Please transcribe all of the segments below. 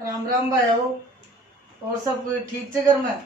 राम राम भाई हो। और सब ठीक से घर में।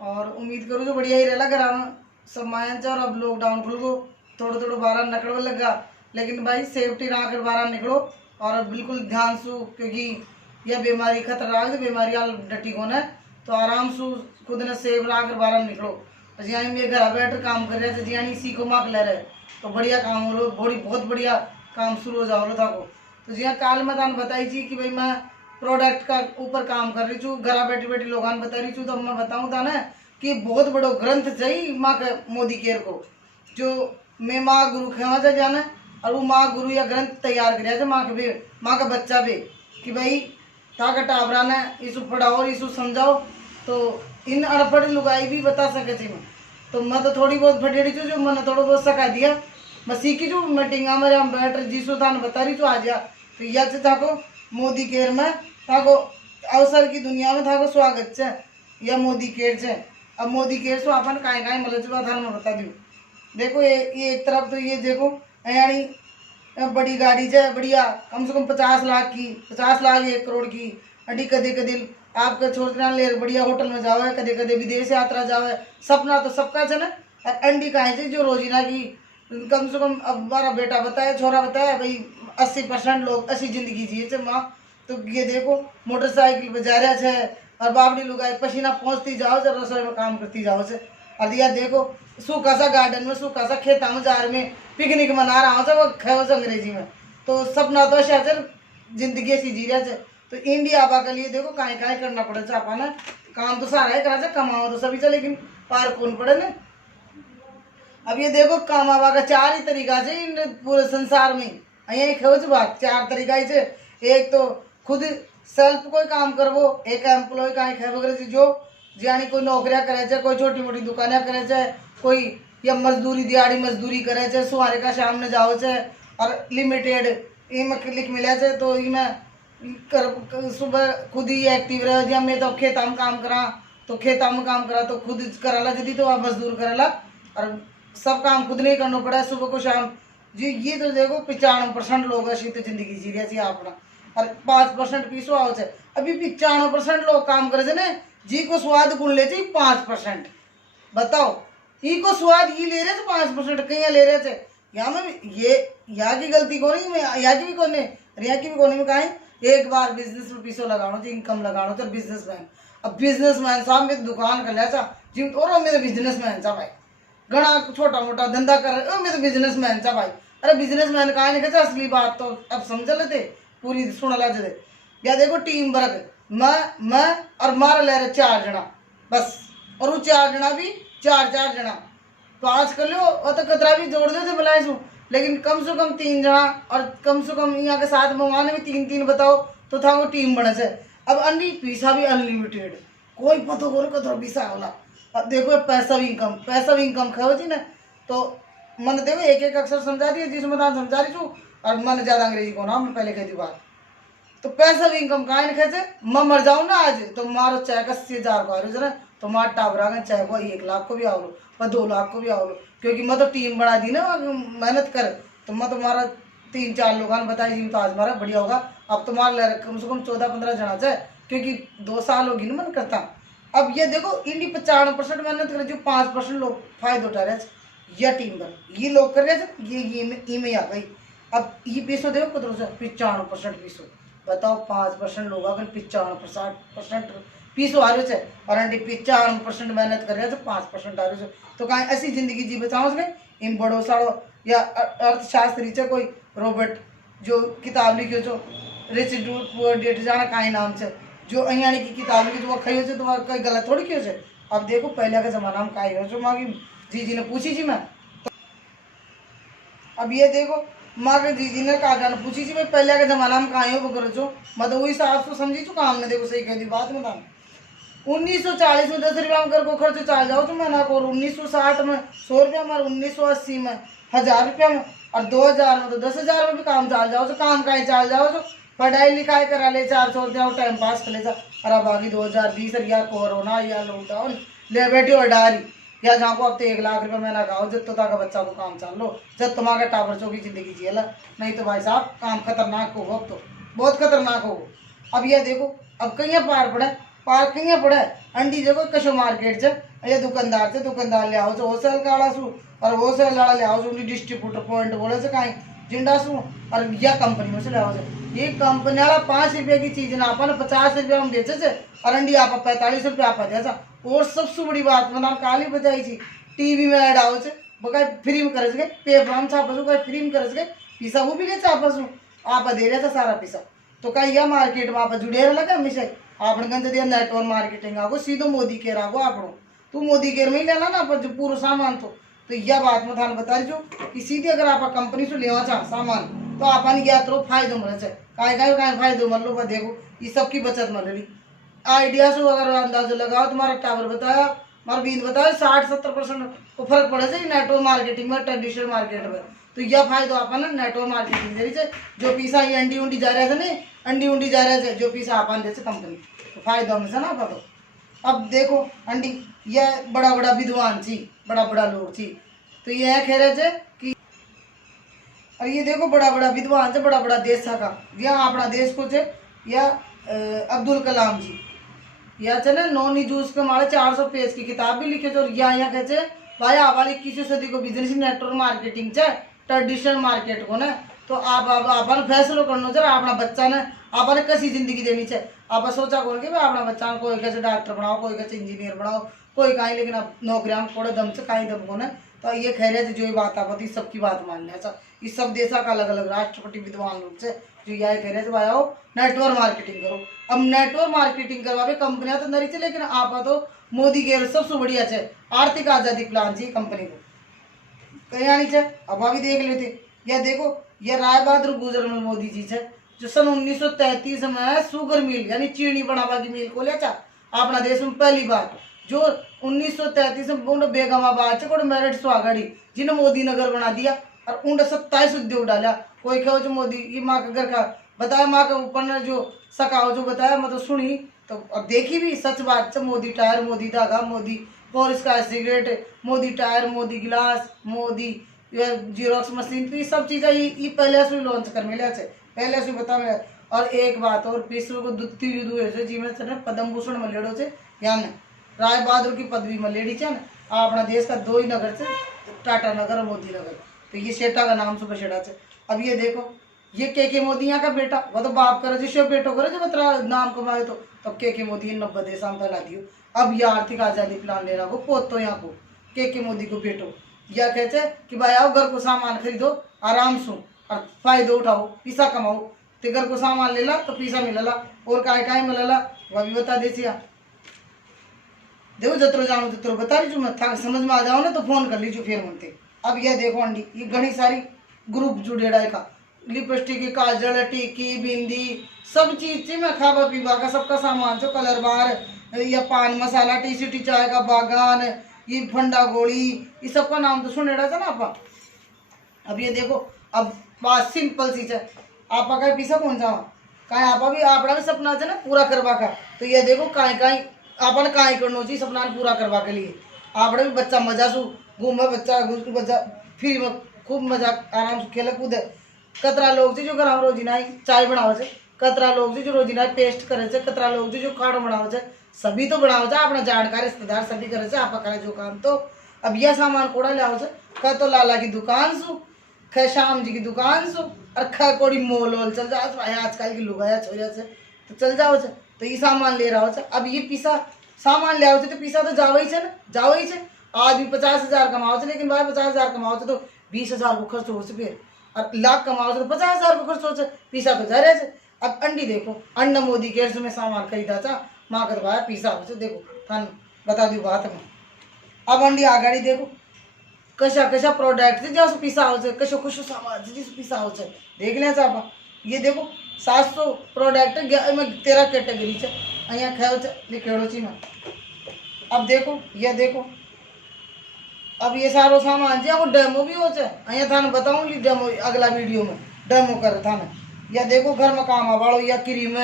और उम्मीद करूँ जो बढ़िया ही रहला घर में सब मायन से। और अब लॉकडाउन खुल गो थोड़ा थोड़ा बाहर निकलने लगा, लेकिन भाई सेफ्टी रहा कर बाहर निकलो। और अब बिल्कुल ध्यान सु, क्योंकि यह बीमारी खतरनाक है, बीमारी आल डटी कौन है। तो आराम से खुद ने सेफ रहा कर बाहर निकलो। जिया मैं घर बैठ काम कर रहे थे, जिया इसी को माक ले रहे तो बढ़िया काम हो लो, बड़ी बहुत बढ़िया काम शुरू हो जाओ था को। तो जिया काल मैं तान बताई थी कि भाई मैं प्रोडक्ट का ऊपर काम कर रही छूँ, घर बैठी बैठी लोग बता रही छूँ। तो मैं बताऊँ था ना कि बहुत बड़ो ग्रंथ चाहिए माँ के मोदी केयर को, जो मैं माँ गुरु खेवा जा जाना। और वो माँ गुरु या ग्रंथ तैयार कर माँ के भी, माँ का बच्चा भी, कि भाई ताकत टाबरा ने इसु पढ़ाओ और इसु समझाओ। तो इन अनपढ़ लुगाई भी बता सके थी मैं। तो मैं तो थोड़ी बहुत फटेड़ी छू, जो मैंने थोड़ा बहुत सका दिया। मैं सीखी छू मीटिंग मेरे हम बैठ जिसु थान बता रही छू आ जा। तो यह से थाको मोदी केयर में थाको अवसर की दुनिया में थाको स्वागत है या मोदी केयर से। अब मोदी केयर से अपन काहे काहे मतलब थान मैं बता दूँ। देखो ये एक तरफ तो ये देखो यानी बड़ी गाड़ी है बढ़िया, कम से कम 50 लाख की, 50 लाख 1 करोड़ की। अडी कदे कदे आपका छोड़ना ले बढ़िया होटल में जाओ, कदे कदे विदेश यात्रा जाओ। सपना तो सबका है ना। अंडी का है जो रोजीना की कम से कम। अब हमारा बेटा बताया, छोरा बताया भाई 80% लोग ऐसी जिंदगी जिए माँ। तो ये देखो मोटरसाइकिल पे जा रहा है और बाबड़ी लुगाई पसीना पहुँचती जाओ जब रसोई में काम करती जाओ से। और दिया देखो सूखा सा गार्डन में, सूखा सा खेता में जार में पिकनिक मना रहा हूँ वो खेव अंग्रेजी में। तो सपना तो ऐसा जिंदगी ऐसी जी रहा है। तो इंडिया आबा के लिए देखो काहे काहे करना पड़े चापा ना। काम तो सारा है करा कमाओ तो सभी से, लेकिन पार कौन पड़े ना। अब ये देखो काम आवा का 4 ही तरीका से इन पूरे संसार में। यही खोज बात 4 तरीका से। एक तो खुद सेल्फ कोई काम करवो, एक एम्प्लॉय का वगैरह जो यानी कोई नौकरियां करे, कोई छोटी मोटी दुकानें करे, कोई या मजदूरी दिहाड़ी मजदूरी करे, सुहारे का सामने जाओ से। और लिमिटेड लिख मिले से तो कर सुबह खुद ही एक्टिव रहे। जब मैं तो खेता में काम करा तो खेता में काम करा तो खुद कराला, यदि तो आप मजदूर कराला। और सब काम खुद नहीं करना पड़ा सुबह को शाम जी। ये तो देखो 95% लोग ऐसी तो जिंदगी जी रही है अपना। और 5% पीसो आओ से। अभी 95% लोग काम करे ना, जी को स्वाद गुण ले 5%। बताओ ई को स्वाद ये ले रहे थे 5% कहीं ले रहे थे। यहाँ में ये यहाँ की गलती कौन है, मैं यहाँ की भी कौन है, यहाँ की भी कौन है। कहा एक बार बिजनेस में पीसो लगाना चाहिए, इनकम लगाना चाहिए। बिजनेसमैन, अब बिजनेसमैन साहब में दुकान कर लिया जी, और मेरे बिजनेसमैन साहब भाई घना छोटा मोटा धंधा कर रहे, मैं तो बिजनेसमैन था भाई। अरे बिजनेसमैन कहा नहीं कहते, असली बात तो अब समझ लेते पूरी सुन ला थे। या देखो टीम वर्क, मैं और मार ले रहे 4 जना बस। और वो 4 जना भी 4 जना 5 कर लो और तो कतरा भी जोड़ देते बुलाए सू। लेकिन कम से कम 3 जना और कम से कम यहाँ के साथ मंगवाने भी 3-3 बताओ तो था वो टीम बने से। अब अन्नी पैसा भी अनलिमिटेड, कोई पता बोलो कतरा पैसा होला। अब देखो पैसा भी इनकम खाओ जी ना। तो मैंने देखो एक अक्षर समझा दिया जिसमें मैं समझा रही हूँ। और मैंने ज़्यादा अंग्रेजी को ना मैं पहले कहती बात। तो पैसा भी इनकम कहाँ नहीं खेचे। मैं मर जाऊँ ना आज तो मारो चाहे 80,000 को आ रही है ना, तो मार टाबरा का चाहे वो 1 लाख को भी आओ लो और 2 लाख को भी आओ लो। क्योंकि मैं तो टीम बना दी ना मेहनत कर। तो मैं तुम्हारा 3-4 लोग बताई जी तो आज हमारा बढ़िया होगा। अब तुम्हारा ले कम से कम 14-15 जना चाहे, क्योंकि 2 साल होगी ना मन करता। अब ये देखो इंडी 95% मेहनत करे, जो 5% लोग फायदा उठा रहे या टीम वर्क ये लोग कर रहे थे। ये में आ गई। अब ये पीसो देखो कदरों से 95% पीसो। बताओ 5% लोग अगर 95% पीसो आ रहे थे और अंडी 95% मेहनत कर रहे थे, 5% आ रहे थे। तो कहीं ऐसी जिंदगी जी बचाओ उसने इन बड़ो साड़ो या अर्थशास्त्री से कोई रॉबर्ट जो किताब लिखी जो रिच डैड पुअर डैड जाना कहीं नाम से, जो अहियाँ की किताब लिखी तो वह खई हो तो वह कोई गलत थोड़ी क्यों से। अब देखो पहले के ज़माना में काई हो जो माँ की जी ने पूछी जी मैं। तो अब ये देखो माँ के जी ने कहा जाना पूछी जी भाई पहले के ज़माना में कहाँ हो करो जो मैं तो वही हिसाब से समझी चुका हमने। देखो सही कह दी बात में था 1940 में 10 रुपया में कर को खर्च चाल जाओ तो मैं ना करो। 1960 में 100 रुपया में, 1980 में 1000 रुपया में, और 2000 में तो 10,000 में भी काम चाल जाओ तो काम कहीं चाल जाओ तो पढ़ाई लिखाई करा ले 400 रुपया टाइम पास कर ले जा। और अब आगे 2020 या कोरोना या लॉकडाउन ले बैठी और डारी या जहाँ को अब तो 1 लाख रुपया महीना खाओ जब तो ताका बच्चा को काम चाल लो, जब तुम्हारा टावर चौकी जिंदगी जिएला। नहीं तो भाई साहब काम खतरनाक हो, तो बहुत खतरनाक हो। अब ये देखो अब कहीं पार कहीं पड़े अंडी देखो कशो मार्केट से ये दुकानदार ले आओ होलसेल काड़ा सु और होलसेल लाड़ा ले आओ डिस्ट्रीब्यूटर पॉइंट बोले से कहीं जिंडा सु और यह कंपनी में से ले आओ ये कंपनी वाला 5 रुपये की चीज ना अपन 50 रुपये में बेचे से और अंडी आप 45 रुपये आप दे और सबसे बड़ी बात मैंने काली बताई थी टीवी में ऐड आओ बकाय फ्री में करे सके पेपर में छापसू कहीं फ्री में करे सके पैसा वो भी ले छापसू आप दे रहे थे सारा पैसा तो कहीं यह मार्केट में आप जुड़े रहा हमेशा आपने गंज दिया नेटवर्क मार्केटिंग आगो सीधो मोदी केयर आगो आपनो तू मोदी केयर में ही लेना ना पर जो पूरा सामान तो यह बात मैं थाने बता रही हूँ कि सीधे अगर आप कंपनी से लेवा चाह सामान तो आपने गया तो फायदो मिले से काय फायदो मिल लो देखो ये सबकी बचत मिल रही आइडिया से अगर अंदाजा लगाओ तुम्हारा टावर बताया हमारा बीन बताया 60-70% को फर्क पड़े से नेटवर्क मार्केटिंग में ट्रेडिशनल मार्केट में तो यह फायदा अपन नेटवर्क मार्केटिंग दे रही जो पैसा ये अंडी उंडी जा रहे थे नहीं अंडी उंडी जा रहे थे जो पैसा अपन दे कंपनी तो फायदा में से ना आप तो अब देखो अंडी यह बड़ा बड़ा विद्वान थी बड़ा बड़ा लोग थी तो यह कह रहे थे कि और ये देखो बड़ा बड़ा विद्वान से बड़ा बड़ा देश था का यहाँ अपना देश को थे या अब्दुल कलाम जी या थे ना नॉन यूज के हमारे 400 पेज की किताब भी लिखे थे और यहाँ कहते भाई आवाज 21वीं सदी को बिजनेस नेटवर्क मार्केटिंग चे ट्रेडिशनल मार्केट को ना तो आप अपन फैसलो करना चाहिए अपना बच्चा ने आपने कैसी जिंदगी देनी चाहिए आप सोचा करो कि अपना बच्चा कोई कैसे डॉक्टर बनाओ कोई कैसे इंजीनियर बनाओ कोई कहीं लेकिन अब नौकरियां थोड़े दम से कहीं दम को ना तो ये कह रहे थे जो बात आप सबकी बात मान लें इस सब देशा का अलग अलग राष्ट्रपति विद्वान लोग से जो यह कह रहे थे भाई आओ नेटवर्क मार्केटिंग करो अब नेटवर्क मार्केटिंग करवा कंपनियां तो नहीं थी लेकिन आप तो मोदी के सबसे बढ़िया है आर्थिक आज़ादी प्लान थी कंपनी को कहीं आनी चाहिए अब अभी देख लेते यह देखो यह राय बहादुर गुजरमल मोदी जी से जो सन 1933 में शुगर मिल यानी चीनी बनावा की मिल को लिया अपना देश में पहली बार जो 1933 में बेगमाबाद से कोई मेरठ स्वागड़ी जिन्हें मोदी नगर बना दिया और उन्हें 27 उद्योग डाला कोई कहो जो मोदी ये माँ का घर का बताया माँ के ऊपर ने जो सकाओ जो बताया मैं तो सुनी तो अब देखी भी सच बात से मोदी टायर मोदी धागा मोदी फॉरेस्ट का सिगरेट मोदी टायर मोदी गिलास मोदी जीरोक्स मशीन तो ये सब चीज़ें ये पहले से लॉन्च कर मिले पहले से बता मिले और एक बात और विश्व को द्वितीय युद्ध हुए जिनमें से पद्म भूषण मलेड़ो से या न राय बहादुर की पदवी मलेड़ी से ना अपना देश का 2 ही नगर से टाटा नगर और मोदी नगर तो ये सेठा का नाम से बछेड़ा से अब ये देखो ये के मोदी यहाँ का बेटा वो तो बाप करे जिससे बेटो करे जो बतरा नाम कमाए तो तब के मोदी 90 देशा में फैला दियो अब ये आर्थिक आज़ादी प्लान ले रहा को पोत तो यहाँ को के मोदी को बेटो यह कहते कि भाई आओ घर को सामान खरीदो आराम से और फायदो उठाओ पैसा कमाओ तो घर को सामान ले ला तो पैसा मिलला और काय मिलला वह भी बता देसी देखो जत्रो जानो जत्रो बता रही मैं था समझ में आ जाओ ना तो फोन कर लीजिए फिर मनते अब यह देखो अंडी ये घनी सारी ग्रुप जुड़ेड़ा है का लिपस्टिक काजल टिक्की बिंदी सब चीज से मैं खावा पीवा का सबका सामान जो कलर बार या पान मसाला टी चाय का बागान ये फंडा गोली ये सबका नाम तो सुनेड़ा था ना आप अब ये देखो अब बात सिंपल सी है आपका का पीसा कौन सा कहीं आप भी अपना भी सपना है ना पूरा करवा का तो ये देखो कहीं आपने कहीं करना चाहिए सपना पूरा करवा के लिए आपने भी बच्चा मजा सु घूमे बच्चा फ्री में खूब मजा आराम से खेले कूदे कतरा लोग जो घर रोजीना चाय बनाओ से कतरा लोग जो रोजीना पेस्ट करे से कतरा लोग जो खाड़ बनाओ से सभी तो बनाओ से अपना जानकार रिश्तेदार सभी करे से आप करे जो काम तो अब यह सामान कोड़ा लाओ से ख तो लाला की दुकान सु ख श्याम जी की दुकान सु और ख कोड़ी मोल वोल चल जाओ भाई आजकल की लुगाया छोरिया से तो चल जाओ से तो ये सामान ले रहा हो अब ये पैसा सामान ले आओ तो पैसा तो जाओ ही ना जाओ ही आज भी 50,000 कमाओ से लेकिन भाई 50,000 कमाओ तो 20,000 को खर्च हो से फिर और लाख कमाओ तो 50,000 को खर्च हो से पैसा तो जा रहे से अब अंडी देखो अन्ना मोदी केयर में सामान खरीदा था माँ का भाई पैसा हो से देखो थान बता दी बात में अब अंडी आगाड़ी देखो कशा प्रोडक्ट जैसे पैसा हो से कशो सामान जिस पैसा हो से देख लें आप ये देखो 700 प्रोडक्ट में 13 कैटेगरी है अँ खाओ लिखेड़ो छी मैं अब देखो ये देखो अब ये सारो सामान जी वो डेमो भी हो अँ थाने बताऊँगी डेमो अगला वीडियो में डेमो कर थाने या देखो घर में काम आवाड़ो या क्रीम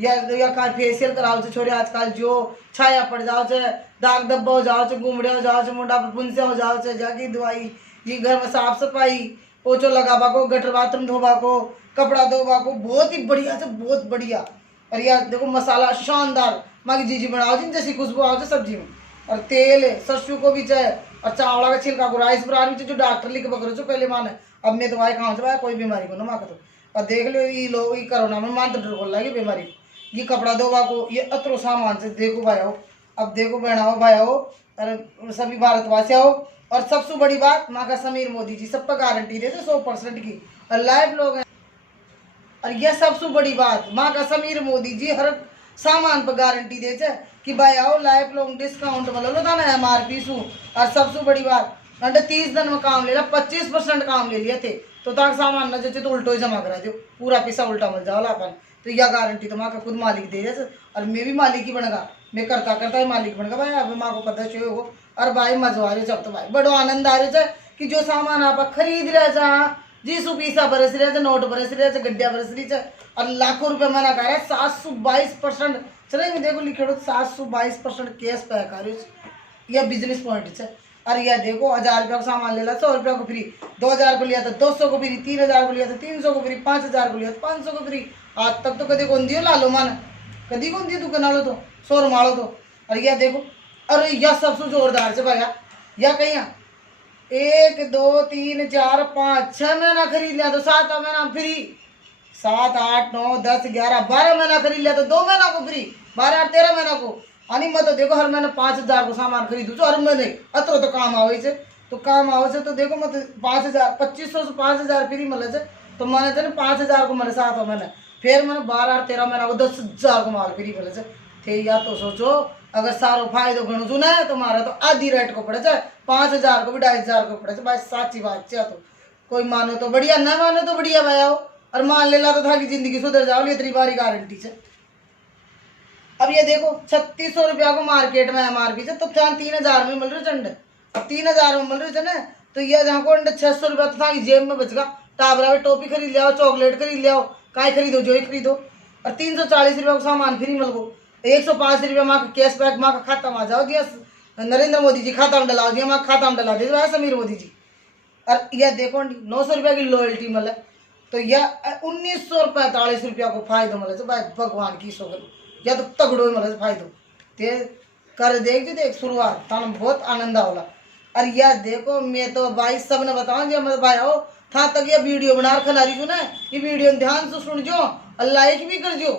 या का फेशियल कराओ से छोरे आजकल जो छाया पड़ जाओ से दाग धब्बा हो जाओ से गुमड़े हो जाओ से मुंडा पर पुंसे हो जाओ से जाकी दवाई ये घर में साफ सफाई पोछो लगावा को गटर बाथरूम धोबा को कपड़ा धोबा को बहुत ही बढ़िया से बहुत बढ़िया और यार देखो मसाला शानदार माँ की जीजी बनाओ जिन जैसी खुशबू आओ सब्जी में। और तेल है सरसों को भी चाहे और चावला का छिलका को राइस ब्रान भी जो डॉक्टर लिख पकड़ो जो पहले माने अब मैं तो भाई खाऊं भाई कोई बीमारी को ना माँ तो। और देख लो ये लोग ये कोरोना में मान तो डर बोल रहा है बीमारी ये कपड़ा दो को ये अतरो सामान से देखो भाई आओ। अब देखो बहनाओ भाई आओ और सभी भारतवासी आओ। और सबसे बड़ी बात माँ का समीर मोदी जी सब पर गारंटी देते 100% की और लाइव लोग हैं। और यह सबसे बड़ी बात माँ का समीर मोदी जी हर सामान पर गारंटी देते कि भाई आओ लाइफ लॉन्ग डिस्काउंट मतलब लो था ना MRP सू। और सबसे बड़ी बात अंडे 30 दिन में काम ले लिया 25% काम ले लिए थे तो ताक सामान न जैसे तो उल्टो ही जमा करा दो पूरा पैसा उल्टा मिल जाओ अपन। तो यह गारंटी तो माँ का खुद मालिक दे जैसे और मैं भी मालिक ही बनेगा मैं करता करता ही मालिक बनेगा भाई अब माँ को पता चाहिए हो। और भाई मजा आ रहे जब तो भाई बड़ो आनंद आ रहे कि जो सामान आप खरीद रहे जहाँ जीसु पीसा बरस रहे थे नोट बरस रहे थे गड्ढिया बरस रही है और लाखों रुपए मना कर रहा है 722% चले मैं देखो लिखे 722% कैश पे कर यह बिजनेस पॉइंट है। और यह देखो 1000 रुपया का सामान ले ला 100 रुपया को फ्री 2000 को लिया था 200 को फ्री 3000 को लिया था 300 को फ्री 5000 को लिया था 500 को फ्री। आज तक तो कभी कौन दियो लालो मान कभी कौन दियो तू कनालो तो 100 मालो तो। और यह देखो अरे यह सबसे जोरदार से भैया यह कहीं 1 2 3 4 5 6 महीना खरीद लिया तो 7 महीना फ्री 7 8 9 10 11 12 महीना खरीद लिया तो 2 महीना को फ्री 12 13 महीना को। अनि मैं तो देखो हर महीने 5000 को सामान खरीदू तो हर महीने अतरो तो काम आवे से तो काम आवे से तो देखो मैं 5000 2500 से 5000 फ्री मिले से तो मैंने तो 5000 को मिले 7 महीने फिर मैंने 12 13 महीना को 10,000 को माल फ्री मिले से थे। या तो सोचो अगर सारो फायदो गणु चुना है तो मारा तो आधी रेट को पड़े 5000 को भी 2500 को पड़े भाई साची बात है। तो कोई मानो तो बढ़िया ना मानो तो बढ़िया भाई आओ और मान लेला तो था कि जिंदगी सुधर जाओ ये तेरी बारी गारंटी से। अब ये देखो 3600 रुपया को मार्केट में MRP से तो 3000 में मिल रहे चंडे अब 3000 में मिल रहे थे ना तो यह जहाँ को 600 रुपया तो था कि जेब में बचगा टाबरा में टोपी खरीद लिया चॉकलेट खरीद लिया काय खरीदो जो ही खरीदो। और 340 रुपया को सामान फ्री मिल गो 105 रुपया माँ का कैश बैक माँ का खाता में आ जाओ दिया नरेंद्र मोदी जी खाता में डला दिया माँ खाता में डला दिया समीर मोदी जी। और यह देखो 900 रुपया की लॉयल्टी मिले तो यह 1945 रुपया को फायदा मिले भाई भगवान की शोगर या तो तगड़ो मिले फायदो ते कर देख जो देख शुरुआत थाना बहुत आनंद आवला। और यह देखो मैं तो भाई सब ने बताऊँ जब मैं भाई आओ था तक यह वीडियो बना खिलारी जो ना ये वीडियो ध्यान से सुन जो और लाइक भी कर जो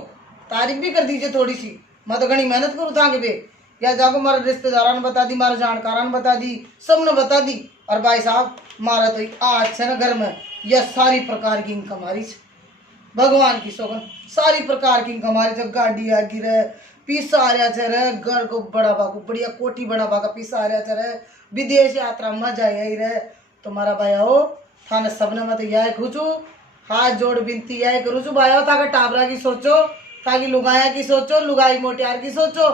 तारीफ भी कर दीजिए थोड़ी सी मैं तो घनी मेहनत करूँ था बे या जाको हमारे रिश्तेदारों ने बता दी हमारे जानकारों ने बता दी सब ने बता दी। और भाई साहब मारा तो आज से ना घर में यह सारी प्रकार की इनकम आ रही भगवान की सौगन सारी प्रकार की इनकम आ रही गाड़ी आ गिर पीसा आ रहा रहे घर को बड़ा भाग बढ़िया कोटी बड़ा भागा पीसा आ रहा रहे विदेश यात्रा मजा आई रहे। तुम्हारा भाई आओ थाने सबने मत यह खुचू हाथ जोड़ बिनती यह करूँ छू भाई आओ ताकि टाबरा की सोचो ताकि लुगाया की सोचो लुगाई मोटियार की सोचो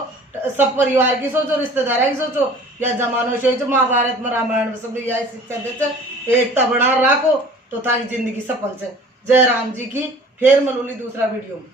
सब परिवार की सोचो रिश्तेदार की सोचो या जमानो से जो महाभारत में रामायण में सब यही शिक्षा देते एकता बना रखो तो ताकि जिंदगी सफल से। जय राम जी की फिर मिलूंगी दूसरा वीडियो में।